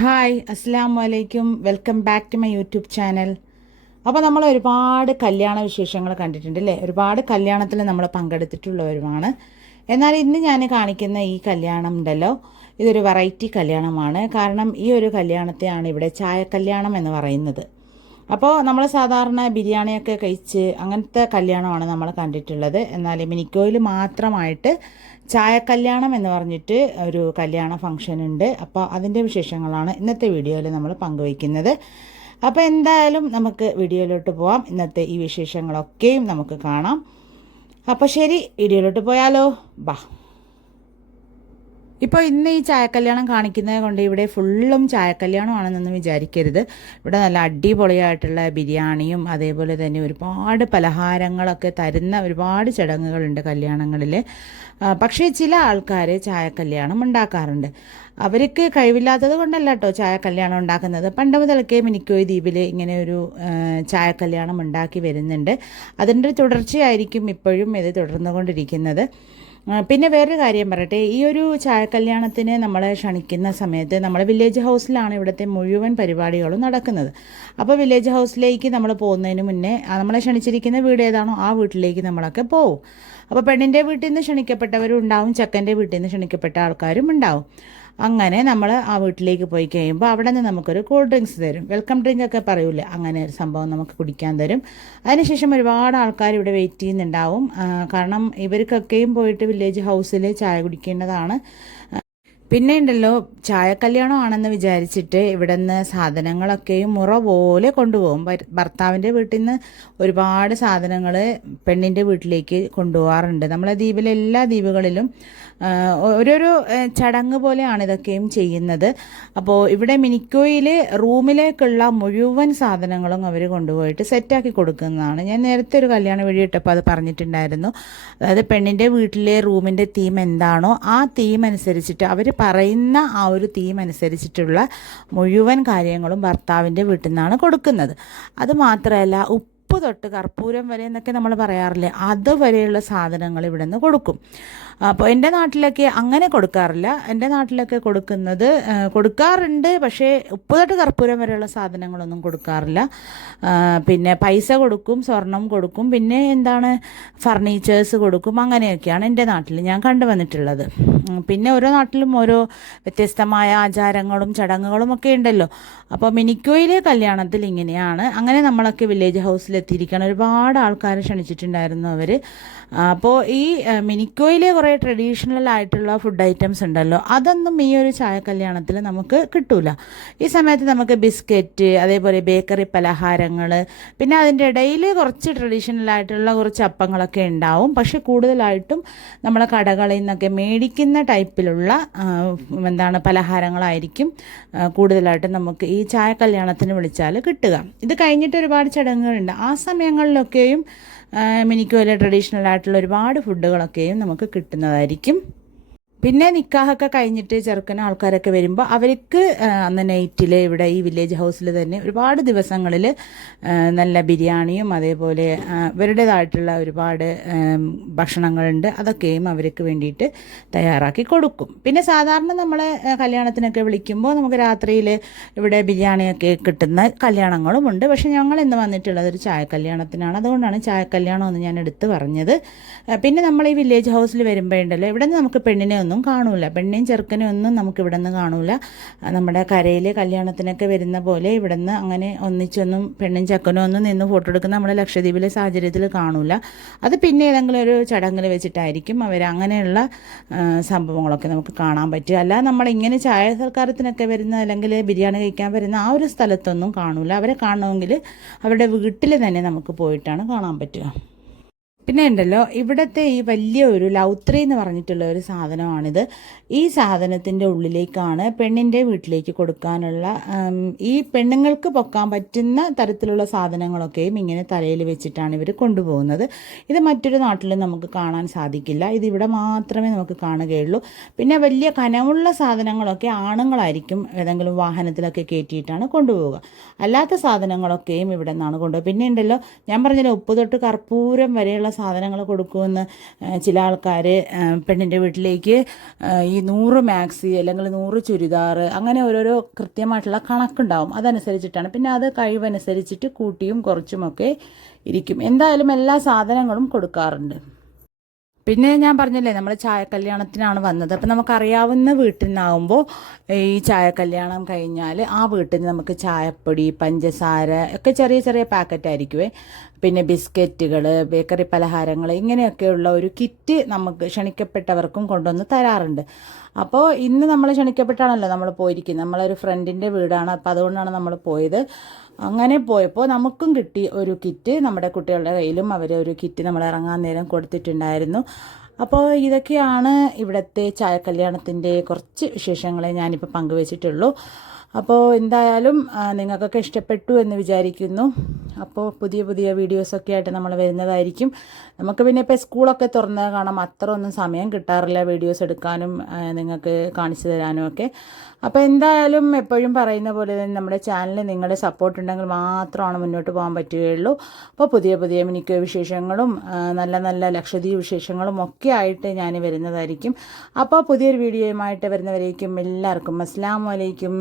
Hi അസ്സാം വലൈക്കും welcome back to my YouTube channel. അപ്പോൾ നമ്മൾ ഒരുപാട് കല്യാണ വിശേഷങ്ങൾ കണ്ടിട്ടുണ്ട് അല്ലേ? ഒരുപാട് കല്യാണത്തിൽ നമ്മൾ പങ്കെടുത്തിട്ടുള്ളവരുമാണ്. എന്നാൽ ഇന്ന് ഞാൻ കാണിക്കുന്ന ഈ കല്യാണം ഉണ്ടല്ലോ ഇതൊരു വെറൈറ്റി കല്യാണമാണ്. കാരണം ഈ ഒരു കല്യാണത്തെയാണ് ഇവിടെ ചായ കല്യാണം എന്ന് പറയുന്നത്. അപ്പോൾ നമ്മൾ സാധാരണ ബിരിയാണിയൊക്കെ കഴിച്ച് അങ്ങനത്തെ കല്യാണമാണ് നമ്മൾ കണ്ടിട്ടുള്ളത്. എന്നാൽ മിനിക്കോയിൽ മാത്രമായിട്ട് ചായ കല്യാണം എന്ന് പറഞ്ഞിട്ട് ഒരു കല്യാണ ഫംഗ്ഷൻ ഉണ്ട്. അപ്പോൾ അതിന്റെ വിശേഷങ്ങളാണ് ഇന്നത്തെ വീഡിയോയിൽ നമ്മൾ പങ്കുവയ്ക്കുന്നത്. അപ്പോൾ എന്തായാലും നമുക്ക് വീഡിയോയിലോട്ട് പോവാം. ഇന്നത്തെ ഈ വിശേഷങ്ങളൊക്കെയും നമുക്ക് കാണാം. അപ്പോൾ ശരി വീഡിയോയിലോട്ട് പോയാലോ. ബാ. ഇപ്പോൾ ഇന്ന് ഈ ചായക്കല്യാണം കാണിക്കുന്നത് കൊണ്ട് ഇവിടെ ഫുള്ളും ചായക്കല്യാണമാണെന്നൊന്നും വിചാരിക്കരുത്. ഇവിടെ നല്ല അടിപൊളിയായിട്ടുള്ള ബിരിയാണിയും അതേപോലെ തന്നെ ഒരുപാട് പലഹാരങ്ങളൊക്കെ തരുന്ന ഒരുപാട് ചടങ്ങുകളുണ്ട് കല്യാണങ്ങളിൽ പക്ഷേ ചില ആൾക്കാർ ചായക്കല്യാണം ഉണ്ടാക്കാറുണ്ട്. അവർക്ക് കഴിവില്ലാത്തത് കൊണ്ടല്ല കേട്ടോ ചായ കല്യാണം ഉണ്ടാക്കുന്നത്. പണ്ട് മുതൽക്കേ മിനിക്കോയ് ദ്വീപിൽ ഇങ്ങനെ ഒരു ചായ കല്യാണം ഉണ്ടാക്കി വരുന്നുണ്ട്. അതിന്റെ തുടർച്ചയായിരിക്കും ഇപ്പോഴും ഇത് തുടർന്നുകൊണ്ടിരിക്കുന്നത്. പിന്നെ വേറൊരു കാര്യം പറയട്ടെ. ഈ ഒരു ചായ കല്യാണത്തിന് നമ്മളെ ക്ഷണിക്കുന്ന സമയത്ത് നമ്മൾ വില്ലേജ് ഹൗസിലാണ് ഇവിടുത്തെ മുഴുവൻ പരിപാടികളും നടക്കുന്നത്. അപ്പോൾ വില്ലേജ് ഹൗസിലേക്ക് നമ്മൾ പോകുന്നതിന് മുന്നേ നമ്മളെ ക്ഷണിച്ചിരിക്കുന്ന വീട് ഏതാണോ ആ വീട്ടിലേക്ക് നമ്മളൊക്കെ പോകും അപ്പോൾ പെണ്ണിന്റെ വീട്ടിൽ നിന്ന് ക്ഷണിക്കപ്പെട്ടവരും ഉണ്ടാവും ചെക്കന്റെ വീട്ടിൽ നിന്ന് ക്ഷണിക്കപ്പെട്ട ആൾക്കാരും ഉണ്ടാവും. അങ്ങനെ നമ്മൾ ആ വീട്ടിലേക്ക് പോയി കഴിയുമ്പോൾ അവിടെ നിന്ന് നമുക്കൊരു കൂൾ ഡ്രിങ്ക്സ് തരും. വെൽക്കം ഡ്രിങ്ക് ഒക്കെ പറയൂലേ അങ്ങനെ ഒരു സംഭവം നമുക്ക് കുടിക്കാൻ തരും. അതിനുശേഷം ഒരുപാട് ആൾക്കാർ ഇവിടെ വെയിറ്റ് ചെയ്യുന്നുണ്ടാവും. കാരണം ഇവർക്കൊക്കെയും പോയിട്ട് വില്ലേജ് ഹൗസിൽ ചായ കുടിക്കേണ്ടതാണ്. പിന്നെ ഉണ്ടല്ലോ ചായ കല്യാണമാണെന്ന് വിചാരിച്ചിട്ട് ഇവിടെ നിന്ന് സാധനങ്ങളൊക്കെയും മുറ പോലെ കൊണ്ടുപോകും. ഭർത്താവിന്റെ വീട്ടിൽ നിന്ന് ഒരുപാട് സാധനങ്ങൾ പെണ്ണിന്റെ വീട്ടിലേക്ക് കൊണ്ടുപോകാറുണ്ട്. നമ്മളെ ദ്വീപിലെ എല്ലാ ദ്വീപുകളിലും ഓരോരോ ചടങ്ങ് പോലെയാണ് ഇതൊക്കെയും ചെയ്യുന്നത്. അപ്പോൾ ഇവിടെ മിനിക്കോയിൽ റൂമിലേക്കുള്ള മുഴുവൻ സാധനങ്ങളും അവർ കൊണ്ടുപോയിട്ട് സെറ്റാക്കി കൊടുക്കുന്നതാണ്. ഞാൻ നേരത്തെ ഒരു കല്യാണ വഴി ഇട്ടപ്പോൾ അത് പറഞ്ഞിട്ടുണ്ടായിരുന്നു. അതായത് പെണ്ണിന്റെ വീട്ടിലെ റൂമിന്റെ തീം എന്താണോ ആ തീം അനുസരിച്ചിട്ട് അവർ പറയുന്ന ആ ഒരു തീം അനുസരിച്ചിട്ടുള്ള മുഴുവൻ കാര്യങ്ങളും ഭർത്താവിന്റെ വീട്ടിൽ നിന്നാണ് കൊടുക്കുന്നത്. അത് മാത്രമല്ല ഉപ്പ് തൊട്ട് കർപ്പൂരം വരെ എന്നൊക്കെ നമ്മൾ പറയാറില്ലേ അതുവരെയുള്ള സാധനങ്ങൾ ഇവിടെ നിന്ന് കൊടുക്കും. അപ്പോൾ എന്റെ നാട്ടിലൊക്കെ അങ്ങനെ കൊടുക്കാറില്ല. എന്റെ നാട്ടിലൊക്കെ കൊടുക്കുന്നത് കൊടുക്കാറുണ്ട്. പക്ഷേ ഉപ്പ് തൊട്ട് കർപ്പൂരം വരെയുള്ള സാധനങ്ങളൊന്നും കൊടുക്കാറില്ല. പിന്നെ പൈസ കൊടുക്കും സ്വർണം കൊടുക്കും പിന്നെ എന്താണ് ഫർണിച്ചേഴ്സ് കൊടുക്കും അങ്ങനെയൊക്കെയാണ് എന്റെ നാട്ടിൽ ഞാൻ കണ്ടുവന്നിട്ടുള്ളത്. പിന്നെ ഓരോ നാട്ടിലും ഓരോ വ്യത്യസ്തമായ ആചാരങ്ങളും ചടങ്ങുകളും ഒക്കെ ഉണ്ടല്ലോ. അപ്പോൾ മിനിക്കോയിലെ കല്യാണത്തിൽ ഇങ്ങനെയാണ്. അങ്ങനെ നമ്മളൊക്കെ വില്ലേജ് ഹൗസിൽ എത്തിയിരിക്കണം ഒരുപാട് ആൾക്കാരെ ക്ഷണിച്ചിട്ടുണ്ടായിരുന്നു അവർ അപ്പോൾ ഈ മിനിക്കോയിലെ കുറേ ട്രഡീഷണൽ ആയിട്ടുള്ള ഫുഡ് ഐറ്റംസ് ഉണ്ടല്ലോ. അതൊന്നും ഈ ഒരു ചായ കല്യാണത്തിൽ നമുക്ക് കിട്ടൂല. ഈ സമയത്ത് നമുക്ക് ബിസ്ക്കറ്റ് അതേപോലെ ബേക്കറി പലഹാരങ്ങൾ പിന്നെ അതിന്റെ ഇടയിൽ കുറച്ച് ട്രഡീഷണൽ ആയിട്ടുള്ള കുറച്ച് അപ്പങ്ങളൊക്കെ ഉണ്ടാവും. പക്ഷെ കൂടുതലായിട്ടും നമ്മളെ കടകളിൽ നിന്നൊക്കെ മേടിക്കുന്ന ടൈപ്പിലുള്ള എന്താണ് പലഹാരങ്ങളായിരിക്കും കൂടുതലായിട്ടും നമുക്ക് ഈ ചായ കല്യാണത്തിന് വിളിച്ചാൽ കിട്ടുക. ഇത് കഴിഞ്ഞിട്ട് ഒരുപാട് ചടങ്ങുകളുണ്ട്. ആ സമയങ്ങളിലൊക്കെയും മിനിക്കുവലെ ട്രഡീഷണൽ ആയിട്ടുള്ള ഒരുപാട് ഫുഡുകളൊക്കെയും നമുക്ക് കിട്ടുന്നതായിരിക്കും. പിന്നെ നിക്കാഹൊക്കെ കഴിഞ്ഞിട്ട് ചെറുക്കനും ആൾക്കാരൊക്കെ വരുമ്പോൾ അവർക്ക് അന്ന് നൈറ്റിൽ ഇവിടെ ഈ വില്ലേജ് ഹൗസിൽ തന്നെ ഒരുപാട് ദിവസങ്ങളിൽ നല്ല ബിരിയാണിയും അതേപോലെ ഇവരുടേതായിട്ടുള്ള ഒരുപാട് ഭക്ഷണങ്ങളുണ്ട്. അതൊക്കെയും അവർക്ക് വേണ്ടിയിട്ട് തയ്യാറാക്കി കൊടുക്കും. പിന്നെ സാധാരണ നമ്മൾ കല്യാണത്തിനൊക്കെ വിളിക്കുമ്പോൾ നമുക്ക് രാത്രിയിൽ ഇവിടെ ബിരിയാണിയൊക്കെ കിട്ടുന്ന കല്യാണങ്ങളും ഉണ്ട്. പക്ഷെ ഞങ്ങൾ ഇന്ന് വന്നിട്ടുള്ളത് ഒരു ചായ കല്യാണത്തിനാണ്. അതുകൊണ്ടാണ് ചായ കല്യാണം എന്ന് ഞാൻ എടുത്ത് പറഞ്ഞത്. പിന്നെ നമ്മൾ ഈ വില്ലേജ് ഹൗസിൽ വരുമ്പോഴുണ്ടല്ലോ ഇവിടെ നിന്ന് നമുക്ക് പെണ്ണിനെ ഒന്നും കാണൂല. പെണ്ണേയും ചെറുക്കനും ഒന്നും നമുക്ക് ഇവിടെ നിന്ന് കാണൂല. നമ്മുടെ കരയിൽ കല്യാണത്തിനൊക്കെ വരുന്ന പോലെ ഇവിടെ നിന്ന് അങ്ങനെ ഒന്നിച്ചൊന്നും പെണ്ണും ചെക്കനും ഒന്നും നിന്ന് ഫോട്ടോ എടുക്കുന്ന നമ്മുടെ ലക്ഷദ്വീപിലെ സാഹചര്യത്തിൽ കാണൂല. അത് പിന്നെ ഏതെങ്കിലും ഒരു ചടങ്ങിൽ വെച്ചിട്ടായിരിക്കും അവർ അങ്ങനെയുള്ള സംഭവങ്ങളൊക്കെ നമുക്ക് കാണാൻ പറ്റുക. അല്ല നമ്മളിങ്ങനെ ചായ സൽക്കാരത്തിനൊക്കെ വരുന്ന അല്ലെങ്കിൽ ബിരിയാണി കഴിക്കാൻ വരുന്ന ആ ഒരു സ്ഥലത്തൊന്നും കാണൂല. അവരെ കാണണമെങ്കിൽ അവരുടെ വീട്ടിൽ തന്നെ നമുക്ക് പോയിട്ടാണ് കാണാൻ പറ്റുക. പിന്നെ ഉണ്ടല്ലോ ഇവിടുത്തെ ഈ വലിയ ഒരു ലൗത്രി എന്ന് പറഞ്ഞിട്ടുള്ള ഒരു സാധനമാണിത്. ഈ സാധനത്തിന്റെ ഉള്ളിലേക്കാണ് പെണ്ണിന്റെ വീട്ടിലേക്ക് കൊടുക്കാനുള്ള ഈ പെണ്ണുങ്ങൾക്ക് പൊക്കാൻ പറ്റുന്ന തരത്തിലുള്ള സാധനങ്ങളൊക്കെയും ഇങ്ങനെ തലയിൽ വെച്ചിട്ടാണ് ഇവർ കൊണ്ടുപോകുന്നത്. ഇത് മറ്റൊരു നാട്ടിൽ നമുക്ക് കാണാൻ സാധിക്കില്ല. ഇത് ഇവിടെ മാത്രമേ നമുക്ക് കാണുകയുള്ളൂ. പിന്നെ വലിയ കനമുള്ള സാധനങ്ങളൊക്കെ ആണുങ്ങളായിരിക്കും ഏതെങ്കിലും വാഹനത്തിലൊക്കെ കയറ്റിയിട്ടാണ് കൊണ്ടുപോവുക. അല്ലാത്ത സാധനങ്ങളൊക്കെയും ഇവിടെ നിന്നാണ് കൊണ്ടുപോകുക പിന്നെ ഉണ്ടല്ലോ ഞാൻ പറഞ്ഞല്ലോ ഉപ്പ് തൊട്ട് കർപ്പൂരം വരെയുള്ള സാധനങ്ങൾ കൊടുക്കുമെന്ന് ചില ആൾക്കാർ പെണ്ണിന്റെ വീട്ടിലേക്ക് ഈ നൂറ് മാക്സി അല്ലെങ്കിൽ നൂറ് ചുരിദാർ അങ്ങനെ ഓരോരോ കൃത്യമായിട്ടുള്ള കണക്കുണ്ടാവും. അതനുസരിച്ചിട്ടാണ്. പിന്നെ അത് കഴിവനുസരിച്ചിട്ട് കൂട്ടിയും കുറച്ചുമൊക്കെ ഇരിക്കും. എന്തായാലും എല്ലാ സാധനങ്ങളും കൊടുക്കാറുണ്ട്. പിന്നെ ഞാൻ പറഞ്ഞല്ലേ നമ്മൾ ചായ കല്യാണത്തിനാണ് വന്നത്. അപ്പം നമുക്കറിയാവുന്ന വീട്ടിൽ നിന്നാകുമ്പോൾ ഈ ചായ കല്യാണം കഴിഞ്ഞാൽ ആ വീട്ടിൽ നിന്ന് നമുക്ക് ചായപ്പൊടി പഞ്ചസാര ഒക്കെ ചെറിയ ചെറിയ പാക്കറ്റ് ആയിരിക്കുമേ പിന്നെ ബിസ്ക്കറ്റുകൾ ബേക്കറി പലഹാരങ്ങൾ ഇങ്ങനെയൊക്കെയുള്ള ഒരു കിറ്റ് നമുക്ക് ക്ഷണിക്കപ്പെട്ടവർക്കും കൊണ്ടുവന്ന് തരാറുണ്ട്. അപ്പോൾ ഇന്ന് നമ്മൾ ക്ഷണിക്കപ്പെട്ടാണല്ലോ നമ്മൾ പോയിരിക്കുന്നത്. നമ്മളൊരു ഫ്രണ്ടിന്റെ വീടാണ്. അപ്പോൾ അതുകൊണ്ടാണ് നമ്മൾ പോയത്. അങ്ങനെ പോയപ്പോൾ നമുക്കും കിട്ടി ഒരു കിറ്റ്. നമ്മുടെ കുട്ടികളുടെ കയ്യിലും അവർ ഒരു കിറ്റ് നമ്മൾ ഇറങ്ങാൻ നേരം കൊടുത്തിട്ടുണ്ടായിരുന്നു. അപ്പോൾ ഇതൊക്കെയാണ് ഇവിടുത്തെ ചായ കല്യാണത്തിന്റെ കുറച്ച് വിശേഷങ്ങളെ ഞാനിപ്പോൾ പങ്കുവച്ചിട്ടുള്ളൂ. അപ്പോൾ എന്തായാലും നിങ്ങൾക്കൊക്കെ ഇഷ്ടപ്പെട്ടു എന്ന് വിചാരിക്കുന്നു. അപ്പോൾ പുതിയ പുതിയ വീഡിയോസൊക്കെ ആയിട്ട് നമ്മൾ വരുന്നതായിരിക്കും. നമുക്ക് പിന്നെ ഇപ്പോൾ സ്കൂളൊക്കെ തുറന്നത് കാണാം അത്ര ഒന്നും സമയം കിട്ടാറില്ല വീഡിയോസ് എടുക്കാനും നിങ്ങൾക്ക് കാണിച്ചു തരാനും ഒക്കെ. അപ്പോൾ എന്തായാലും എപ്പോഴും പറയുന്ന പോലെ തന്നെ നമ്മുടെ ചാനലിൽ നിങ്ങളുടെ സപ്പോർട്ട് ഉണ്ടെങ്കിൽ മാത്രമാണ് മുന്നോട്ട് പോകാൻ പറ്റുകയുള്ളൂ. അപ്പോൾ പുതിയ പുതിയ മിനിക്ക് വിശേഷങ്ങളും നല്ല നല്ല ലക്ഷദ്വീപ് വിശേഷങ്ങളും ഒക്കെ ആയിട്ട് ഞാൻ വരുന്നതായിരിക്കും. അപ്പോൾ പുതിയൊരു വീഡിയോയുമായിട്ട് വരുന്നവരേക്കും എല്ലാവർക്കും അസ്സാം വലൈക്കും